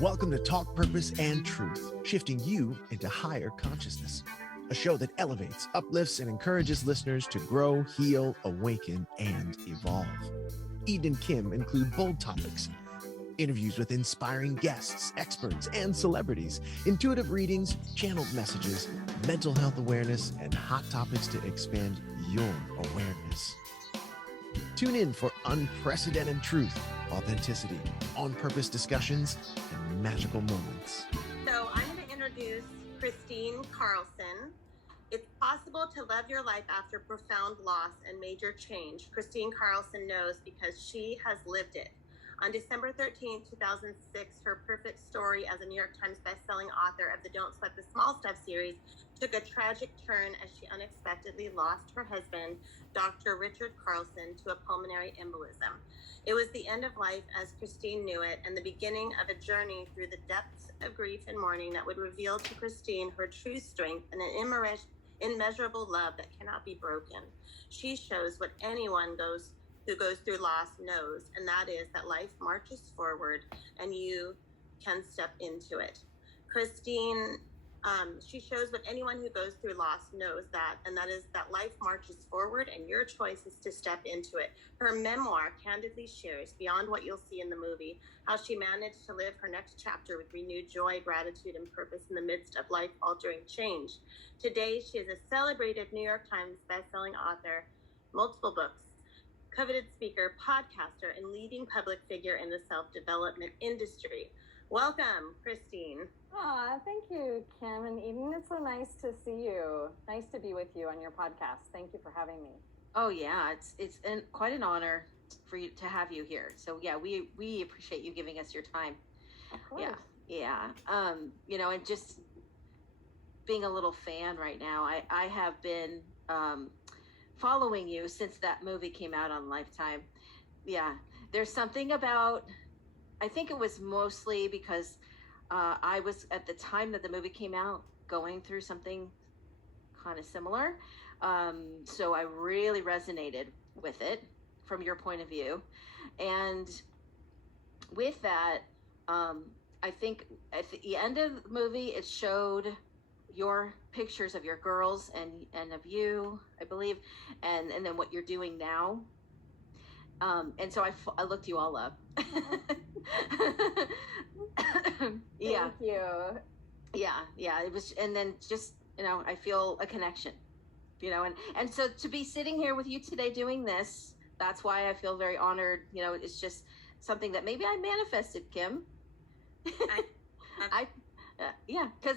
Welcome to Talk Purpose and Truth, shifting you into higher consciousness. A show that elevates, uplifts, and encourages listeners to grow, heal, awaken, and evolve. Eden and Kim include bold topics, interviews with inspiring guests, experts, and celebrities, intuitive readings, channeled messages, mental health awareness, and hot topics to expand your awareness. Tune in for unprecedented truth, authenticity, on-purpose discussions, and magical moments. So I'm going to introduce Kristine Carlson. It's possible to love your life after profound loss and major change. Kristine Carlson knows because she has lived it. On December 13, 2006, her perfect story as a New York Times bestselling author of the Don't Sweat the Small Stuff series took a tragic turn as she unexpectedly lost her husband, Dr. Richard Carlson, to a pulmonary embolism. It was the end of life as Kristine knew it, and the beginning of a journey through the depths of grief and mourning that would reveal to Kristine her true strength and an immeasurable love that cannot be broken. She shows what anyone who goes through loss knows, and that is that life marches forward and you can step into it. Kristine, she shows what anyone who goes through loss knows that, and that is that life marches forward and your choice is to step into it. Her memoir candidly shares, beyond what you'll see in the movie, how she managed to live her next chapter with renewed joy, gratitude, and purpose in the midst of life-altering change. Today, she is a celebrated New York Times bestselling author, multiple books, coveted speaker, podcaster, and leading public figure in the self-development industry. Welcome, Kristine. Thank you, Kim and Eden. It's so nice to see you. Nice to be with you on your podcast. Thank you for having me. Oh yeah, it's quite an honor for you to have you here. So yeah, we appreciate you giving us your time. Of course. Yeah. And just being a little fan right now. I have been following you since that movie came out on Lifetime. Yeah, there's something about, I think it was mostly because I was, at the time that the movie came out, going through something kind of similar. So I really resonated with it from your point of view. And with that, I think at the end of the movie, it showed your pictures of your girls and of you, I believe, and then what you're doing now. And so I looked you all up. Yeah. Thank you. Yeah. It was, and then just, I feel a connection, and so to be sitting here with you today doing this, that's why I feel very honored. It's just something that maybe I manifested, Kim. Because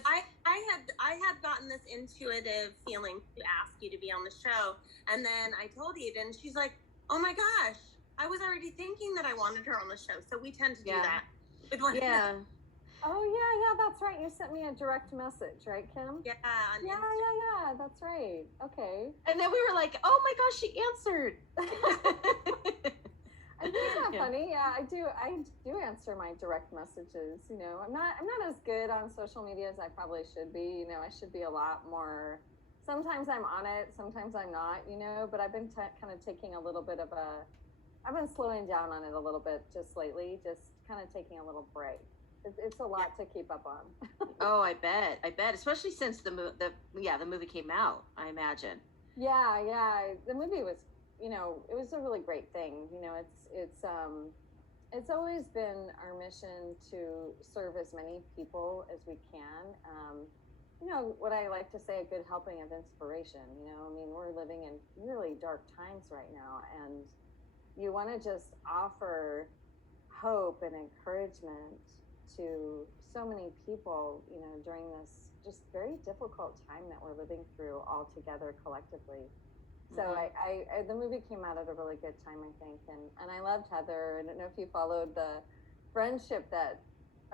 I had gotten this intuitive feeling to ask you to be on the show, and then I told Eden, and she's like, "Oh my gosh, I was already thinking that I wanted her on the show." So we tend to do that. Yeah. Oh yeah, that's right. You sent me a direct message, right, Kim? Yeah. Yeah. That's right. Okay. And then we were like, "Oh my gosh, she answered." Isn't that funny? Yeah, I do answer my direct messages. I'm not as good on social media as I probably should be. I should be a lot more. Sometimes I'm on it, sometimes I'm not. But I've been kind of taking a little bit of I've been slowing down on it a little bit just lately, just kind of taking a little break. It's a lot to keep up on. Oh, I bet, especially since the movie came out, I imagine. Yeah. The movie was, it was a really great thing. It's always been our mission to serve as many people as we can. What I like to say, a good helping of inspiration. We're living in really dark times right now, and you want to just offer hope and encouragement to so many people, during this just very difficult time that we're living through all together collectively. So I the movie came out at a really good time, I think, and I loved Heather. I don't know if you followed the friendship that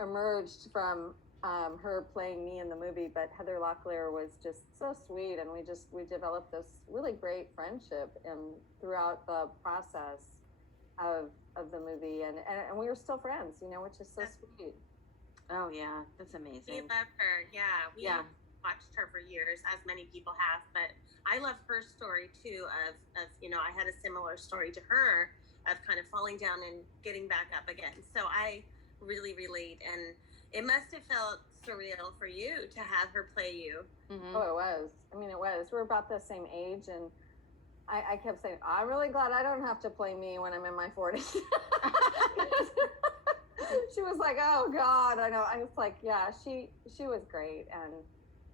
emerged from her playing me in the movie, but Heather Locklear was just so sweet, and we developed this really great friendship throughout the process of the movie, and we were still friends, which is so sweet. Oh yeah, that's amazing. We love her. We watched her for years, as many people have, but I love her story too of I had a similar story to her of kind of falling down and getting back up again. So I really relate. And it must have felt surreal for you to have her play you. Mm-hmm. Oh, it was. I mean, it was. We're about the same age, and I kept saying, I'm really glad I don't have to play me when I'm in my 40s. She was like, oh God, I know. I was like, yeah, she was great, and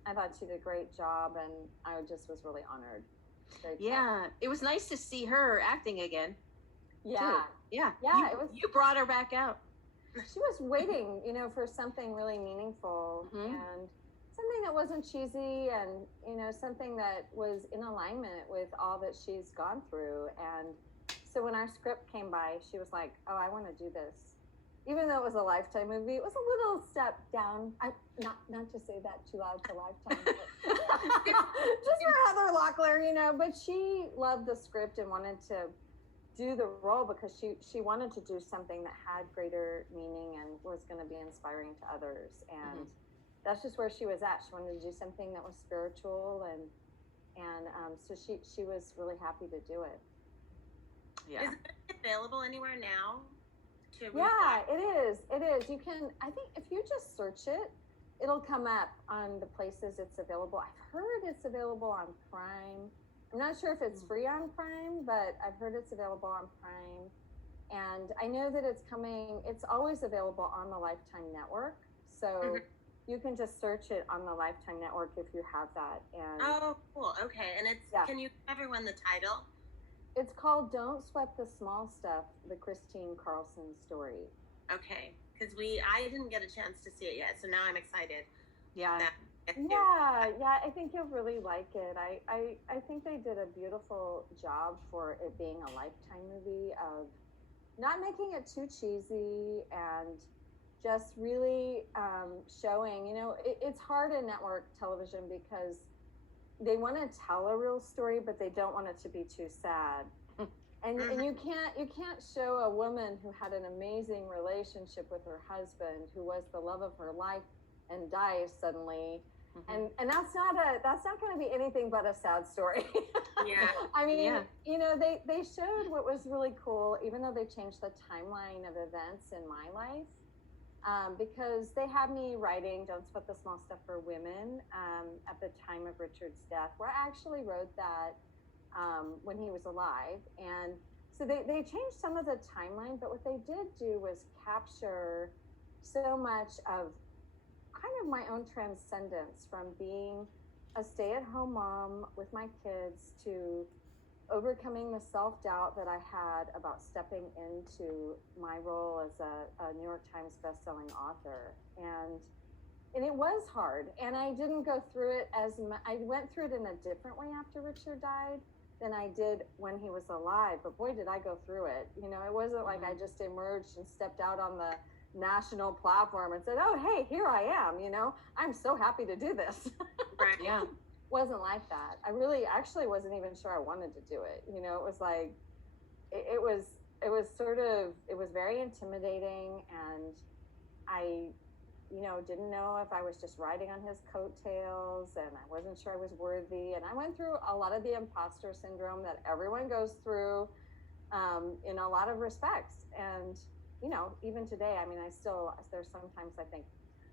I thought she did a great job, and I just was really honored. Yeah, it was nice to see her acting again. Yeah, too. Yeah. It was. You brought her back out. She was waiting, for something really meaningful, and something that wasn't cheesy, and something that was in alignment with all that she's gone through. And so when our script came by, she was like, oh, I want to do this. Even though it was a Lifetime movie, it was a little step down. Not to say that too loud to Lifetime, but just for Heather Locklear, but she loved the script and wanted to do the role because she wanted to do something that had greater meaning and was going to be inspiring to others. And that's just where she was at. She wanted to do something that was spiritual, and so she was really happy to do it. Yeah. Is it available anywhere now? Yeah, it is. You can, I think if you just search it, it'll come up on the places it's available. I've heard it's available on Prime. I'm not sure if it's free on Prime, but I've heard it's available on Prime. And I know that it's always available on the Lifetime Network. So you can just search it on the Lifetime Network if you have that. And oh, cool. Okay. And can you give everyone the title? It's called Don't Sweat the Small Stuff, the Kristine Carlson story. Okay. Because I didn't get a chance to see it yet. So now I'm excited. Yeah. Yeah, I think you'll really like it. I think they did a beautiful job for it being a Lifetime movie of not making it too cheesy and just really showing, it's hard in network television because they want to tell a real story, but they don't want it to be too sad. And you can't show a woman who had an amazing relationship with her husband, who was the love of her life, and dies suddenly. And that's not going to be anything but a sad story. Yeah. I mean, they showed what was really cool, even though they changed the timeline of events in my life, because they had me writing Don't Sweat the Small Stuff for Women at the time of Richard's death, where I actually wrote that when he was alive. And so they changed some of the timeline, but what they did do was capture so much of kind of my own transcendence from being a stay-at-home mom with my kids to overcoming the self-doubt that I had about stepping into my role as a New York Times bestselling author. And it was hard. And I didn't go through it I went through it in a different way after Richard died than I did when he was alive. But boy, did I go through it. It wasn't like I just emerged and stepped out on the national platform and said, oh, hey, here I am, I'm so happy to do this. Right. Yeah. Wasn't like that. I really actually wasn't even sure I wanted to do it. It was like, it was very intimidating, and I, didn't know if I was just riding on his coattails, and I wasn't sure I was worthy. And I went through a lot of the imposter syndrome that everyone goes through in a lot of respects. And even today, I mean, there's sometimes I think,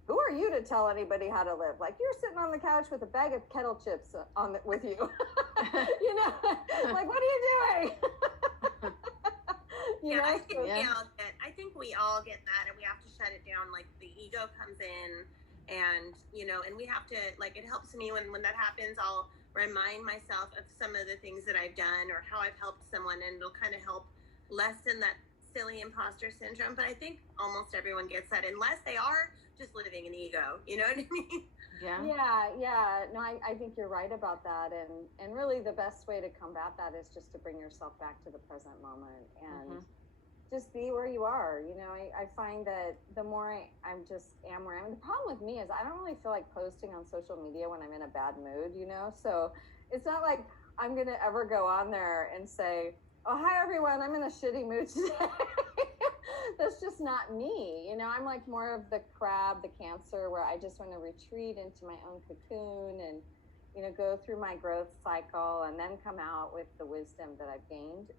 who are you to tell anybody how to live? Like, you're sitting on the couch with a bag of kettle chips with you. Like, what are you doing? I think we all get that, and we have to shut it down. Like, the ego comes in, and and we have to, like, it helps me when that happens. I'll remind myself of some of the things that I've done or how I've helped someone, and it'll kind of help lessen that silly imposter syndrome. But I think almost everyone gets that, unless they are just living in ego. You know what I mean? Yeah. No, I think you're right about that. And really the best way to combat that is just to bring yourself back to the present moment and just be where you are. I find that the more I'm just am where I am. The problem with me is I don't really feel like posting on social media when I'm in a bad mood, so it's not like I'm going to ever go on there and say, oh, hi, everyone, I'm in a shitty mood today. That's just not me. I'm like more of the crab, the Cancer, where I just want to retreat into my own cocoon and, go through my growth cycle and then come out with the wisdom that I've gained.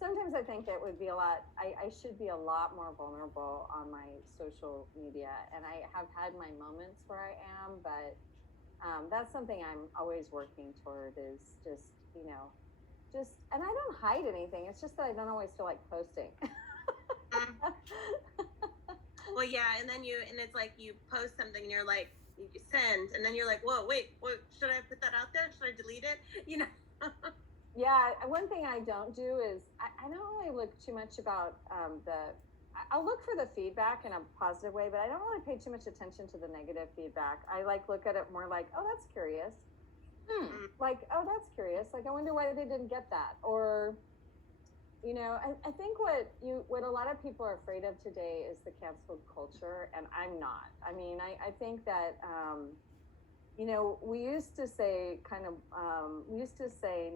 sometimes I think it would be I should be a lot more vulnerable on my social media, and I have had my moments where I am, but that's something I'm always working toward, is just, and I don't hide anything. It's just that I don't always feel like posting. Well, yeah, and it's like you post something and you're like, you send, and then you're like, whoa, wait, should I put that out there? Should I delete it? Yeah, one thing I don't do is I don't really look too much about I'll look for the feedback in a positive way, but I don't really pay too much attention to the negative feedback. I look at it more like, oh, that's curious. Like, oh, that's curious. Like, I wonder why they didn't get that. Or, I think what a lot of people are afraid of today is the cancel culture, and I'm not. I mean, I think that, we used to say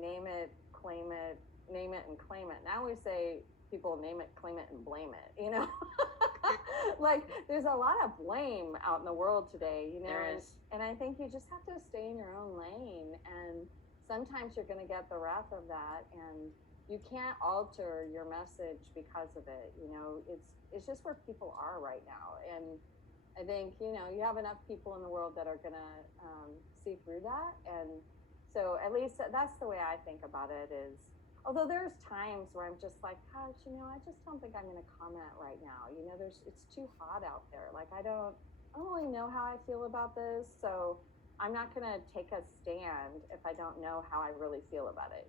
name it, claim it, name it and claim it. Now we say people name it, claim it, and blame it, like there's a lot of blame out in the world today, There is. And I think you just have to stay in your own lane, and sometimes you're going to get the wrath of that, and you can't alter your message because of it. It's just where people are right now, and I think, you have enough people in the world that are going to see through that. And so at least that's the way I think about it, is, although there's times where I'm just like, gosh, I just don't think I'm going to comment right now. It's too hot out there. Like, I don't really know how I feel about this. So I'm not going to take a stand if I don't know how I really feel about it,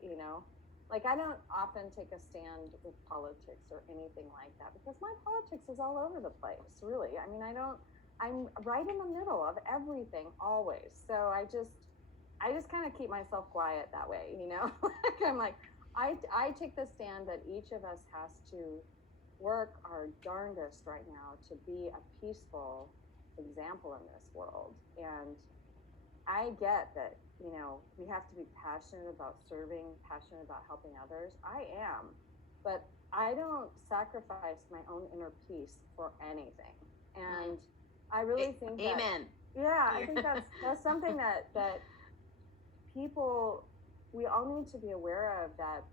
Like, I don't often take a stand with politics or anything like that, because my politics is all over the place, really. I mean, I'm right in the middle of everything always. So I just kind of keep myself quiet that way, Like, I'm like, I take the stand that each of us has to work our darndest right now to be a peaceful example in this world. And I get that, we have to be passionate about serving, passionate about helping others. I am, but I don't sacrifice my own inner peace for anything. And I really think that, amen. Yeah, I think that's something that people, we all need to be aware of, that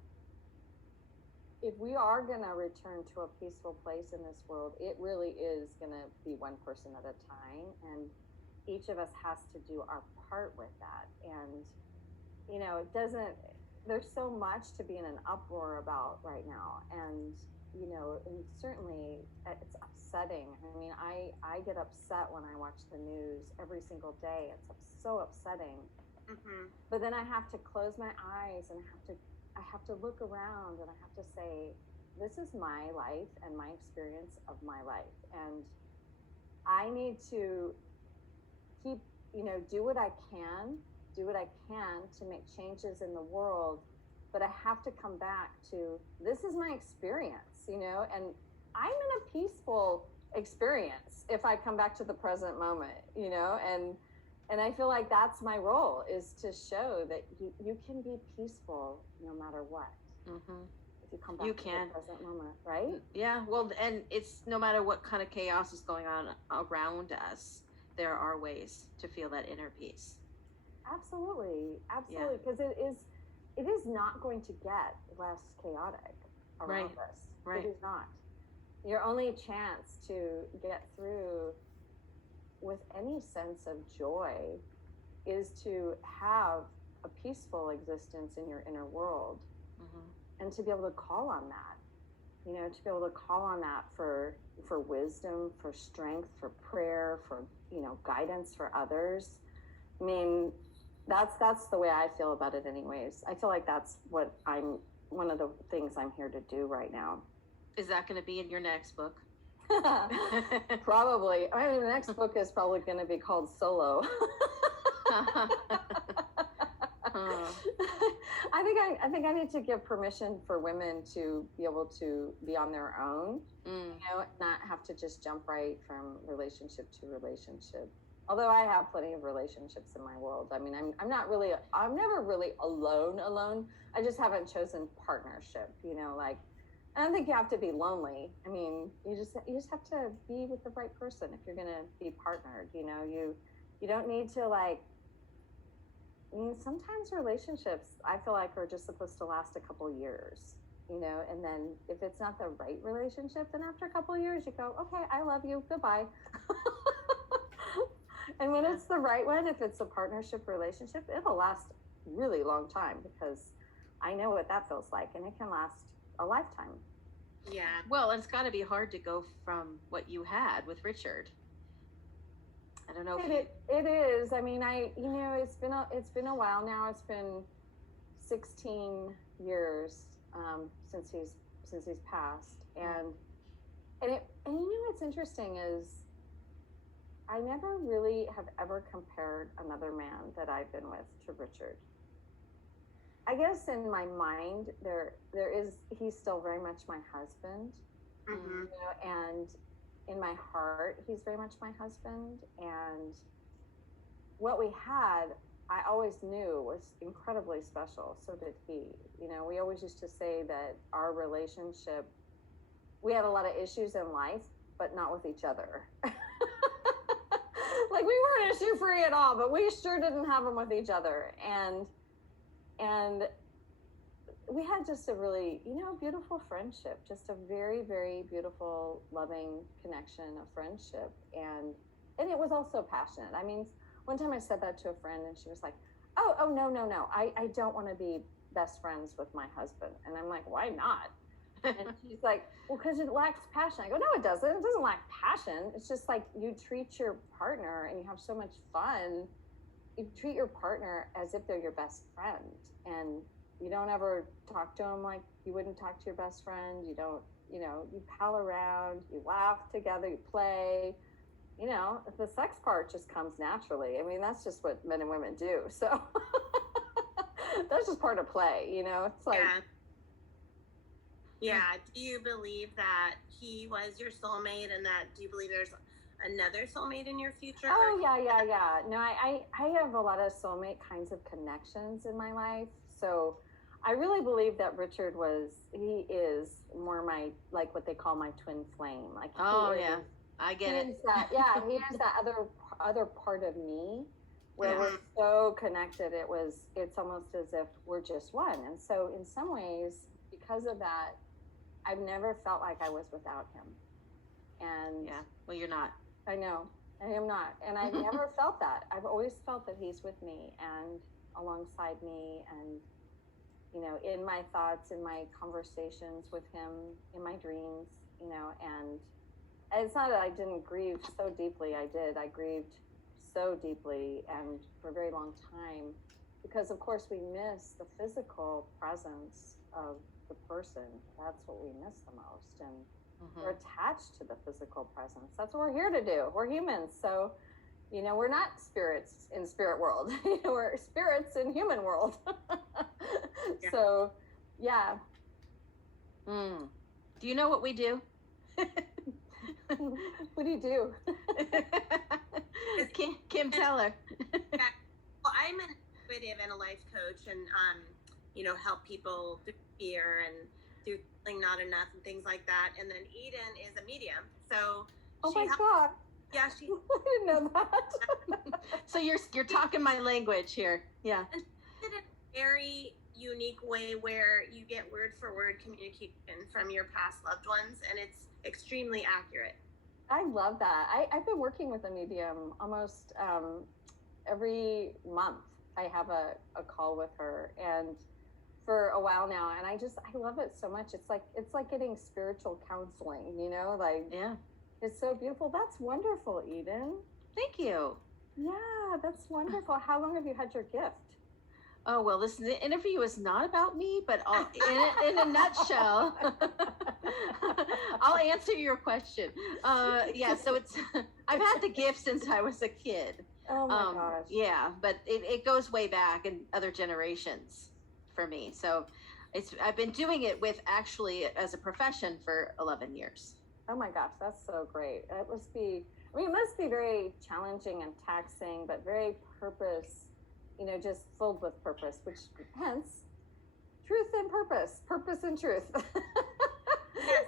if we are going to return to a peaceful place in this world, it really is going to be one person at a time, and each of us has to do our part with that. And there's so much to be in an uproar about right now, and and certainly it's upsetting. I mean, I get upset when I watch the news every single day. It's so upsetting. But then I have to close my eyes, and I have to look around, and I have to say, this is my life and my experience of my life, and I need to keep, do what I can to make changes in the world. But I have to come back to, this is my experience, and I'm in a peaceful experience if I come back to the present moment, and I feel like that's my role, is to show that you can be peaceful no matter what. If you come back to the present moment, right? Yeah, well, and it's no matter what kind of chaos is going on around us, there are ways to feel that inner peace. Absolutely, because it is not going to get less chaotic around us. Right. It is not. Your only chance to get through with any sense of joy is to have a peaceful existence in your inner world, and to be able to call on that, to be able to call on that for wisdom, for strength, for prayer, for, guidance for others. I mean, that's the way I feel about it anyways. I feel like that's what one of the things I'm here to do right now. Is that going to be in your next book? Probably. I mean, the next book is probably going to be called Solo. I think I need to give permission for women to be able to be on their own, not have to just jump right from relationship to relationship. Although I have plenty of relationships in my world. I mean, I'm never really alone. I just haven't chosen partnership, like, I don't think you have to be lonely. I mean, you just have to be with the right person if you're going to be partnered. You don't need to, like, I mean, sometimes relationships, I feel like, are just supposed to last a couple years. and then if it's not the right relationship, then after a couple of years you go, okay, I love you, goodbye. And when it's the right one, if it's a partnership relationship, it'll last really long time, because I know what that feels like, and it can last a lifetime. Yeah. Well, it's got to be hard to go from what you had with Richard. I don't know if it is. I mean, it's been a while now. It's been 16 years since he's passed, and what's interesting is I never really have ever compared another man that I've been with to Richard. I guess in my mind he's still very much my husband, Mm-hmm. and in my heart he's very much my husband, and what we had I always knew was incredibly special. So did he. We always used to say that our relationship, we had a lot of issues in life, but not with each other. Like, we weren't issue free at all, but we sure didn't have them with each other. And we had just a really, beautiful friendship, just a very, very beautiful, loving connection of friendship. And it was also passionate. I mean, one time I said that to a friend and she was like, oh, no. I don't want to be best friends with my husband. And I'm like, why not? And she's like, well, because it lacks passion. I go, no, it doesn't. It doesn't lack passion. It's just like you treat your partner and you have so much fun. You treat your partner as if they're your best friend. And you don't ever talk to them like you wouldn't talk to your best friend. You don't, you pal around, you laugh together, you play. The sex part just comes naturally. I mean, that's just what men and women do. So that's just part of play, It's like... Yeah. Do you believe that he was your soulmate, and do you believe there's another soulmate in your future? Oh, yeah. No, I have a lot of soulmate kinds of connections in my life. So I really believe that Richard he is more my, like what they call my twin flame. Like, I get it. He is that other part of me where we're so connected. It's almost as if we're just one. And so in some ways, because of that, I've never felt like I was without him. And well, you're not. I know, I am not. And I've never felt that. I've always felt that he's with me and alongside me, and in my thoughts, in my conversations with him, in my dreams, and it's not that I didn't grieve so deeply. I did. I grieved so deeply and for a very long time, because of course we miss the physical presence of the person. That's what we miss the most. And we're attached to the physical presence. That's what we're here to do. We're humans. So, we're not spirits in spirit world. We're spirits in human world. So, yeah. Do you know what we do? What do you do? Kim, tell her. Well, I'm an intuitive and a life coach, and help people through fear and through feeling not enough and things like that. And then Eden is a medium, so God. Yeah, she. I didn't know that. So you're talking my language here. Yeah. And she did it in a very unique way where you get word for word communication from your past loved ones, and it's extremely accurate. I love that. I've been working with a medium almost every month. I have a call with her, and for a while now, and I love it so much. It's like getting spiritual counseling, It's so beautiful. That's wonderful, Eden. Thank you. Yeah, that's wonderful. How long have you had your gift? Oh, well, the interview is not about me, but in a nutshell, I'll answer your question. So I've had the gift since I was a kid. Oh my gosh. Yeah, but it goes way back in other generations for me. So I've been doing it actually as a profession for 11 years. Oh my gosh, that's so great. It must be very challenging and taxing, but very just filled with purpose, which hence truth and purpose and truth.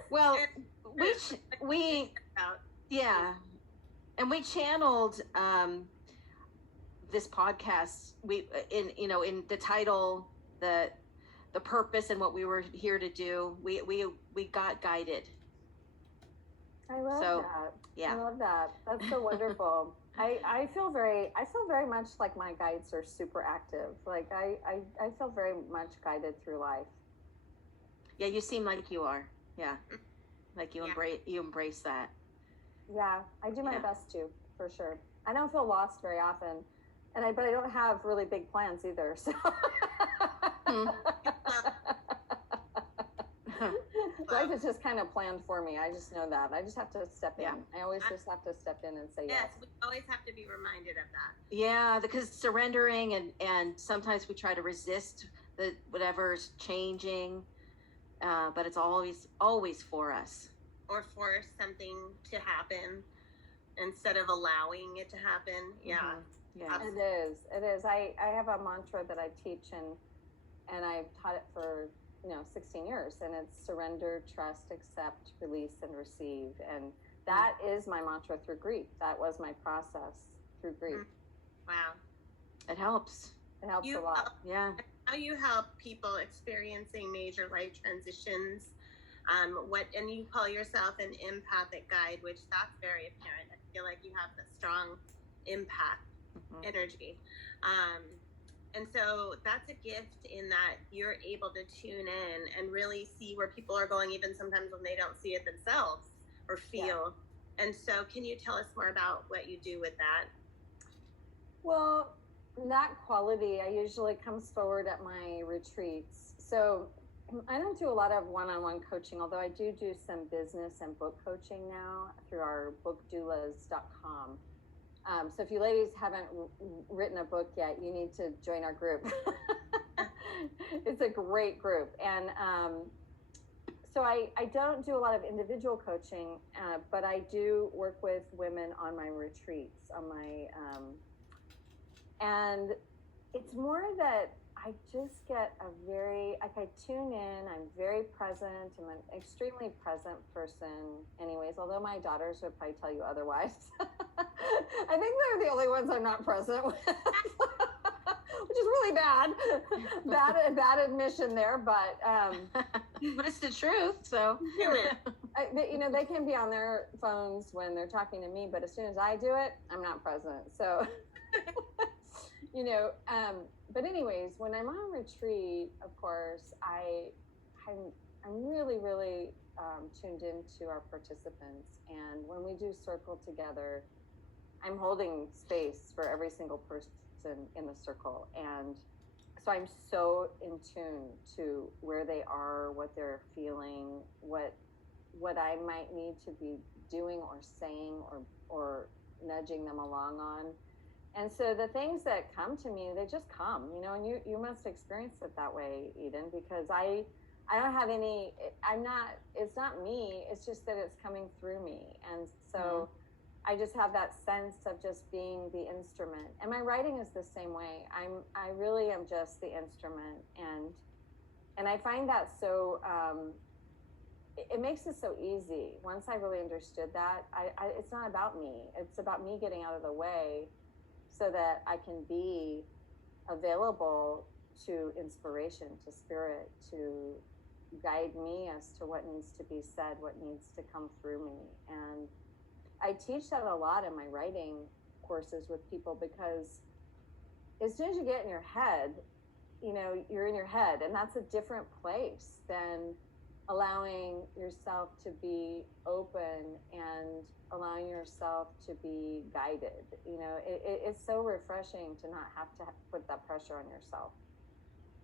Well, we and we channeled this podcast in the title, the the purpose and what we were here to do. We got guided. I love that. Yeah. I love that. That's so wonderful. I feel very much like my guides are super active. Like I feel very much guided through life. Yeah, you seem like you are. Yeah. Like you embrace that. Yeah, I do my best to, for sure. I don't feel lost very often. But I don't have really big plans either. So life is just kind of planned for me. I just know that. I just have to step in. I always just have to step in and say yes. Yes, we always have to be reminded of that. Yeah, because surrendering and sometimes we try to resist the whatever's changing, but it's always for us. Or force something to happen instead of allowing it to happen. Yeah. Mm-hmm. Yeah. It is. I have a mantra that I teach and I've taught it for 16 years, and it's surrender, trust, accept, release, and receive. And that is my mantra through grief. That was my process through grief. Wow. It helps. It helps a lot. Yeah. How you help people experiencing major life transitions. And you call yourself an empathic guide, which that's very apparent. I feel like you have a strong empath energy. And so that's a gift in that you're able to tune in and really see where people are going, even sometimes when they don't see it themselves or feel. Yeah. And so can you tell us more about what you do with that? Well, that quality usually comes forward at my retreats. So I don't do a lot of one-on-one coaching, although I do some business and book coaching now through our bookdoulas.com. So if you ladies haven't written a book yet, you need to join our group. It's a great group. And so I don't do a lot of individual coaching, but I do work with women on my retreats, and it's more that I just get I tune in, I'm very present, I'm an extremely present person anyways, although my daughters would probably tell you otherwise. I think they're the only ones I'm not present with, which is really bad admission there, but but it's the truth, so. They can be on their phones when they're talking to me, but as soon as I do it, I'm not present, so. But anyways, when I'm on retreat, of course, I'm really, really tuned into our participants. And when we do circle together, I'm holding space for every single person in the circle. And so I'm so in tune to where they are, what they're feeling, what I might need to be doing or saying or nudging them along on. And so the things that come to me, they just come, and you must experience it that way, Eden, because I don't have it's not me, it's just that it's coming through me. And so I just have that sense of just being the instrument. And my writing is the same way. I really am just the instrument. And I find that so, it makes it so easy. Once I really understood that, it's not about me. It's about me getting out of the way, so that I can be available to inspiration, to spirit, to guide me as to what needs to be said, what needs to come through me. And I teach that a lot in my writing courses with people, because as soon as you get in your head, you're in your head, and that's a different place than allowing yourself to be open and allowing yourself to be guided. It's so refreshing to not have to put that pressure on yourself.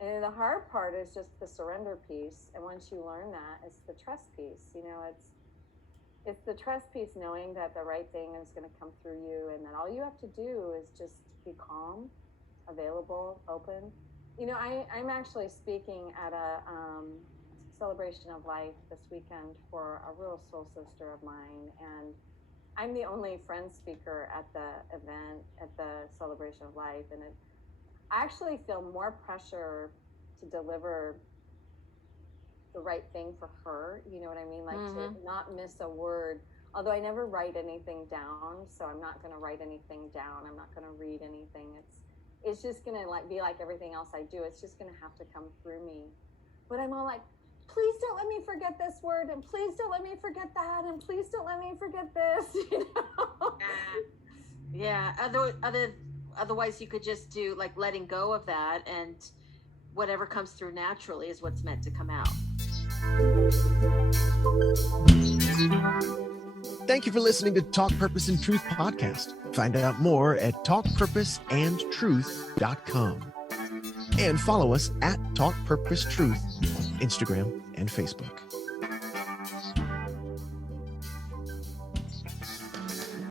And the hard part is just the surrender piece. And once you learn that, it's the trust piece. It's the trust piece, knowing that the right thing is going to come through you, and that all you have to do is just be calm, available, open. I'm actually speaking at a celebration of life this weekend for a real soul sister of mine, and I'm the only friend speaker at the event, at the celebration of life, and I actually feel more pressure to deliver the right thing for her, you know what I mean, like to not miss a word, although I never write anything down, so I'm not going to write anything down, I'm not going to read anything. It's just going to be like everything else I do, it's just going to have to come through me. but I'm all like, please don't let me forget this word, and please don't let me forget that, and please don't let me forget this, you know? Yeah. Otherwise you could just do like letting go of that, and whatever comes through naturally is what's meant to come out. Thank you for listening to Talk Purpose and Truth podcast. Find out more at talkpurposeandtruth.com. And follow us at Talk Purpose Truth on Instagram and Facebook.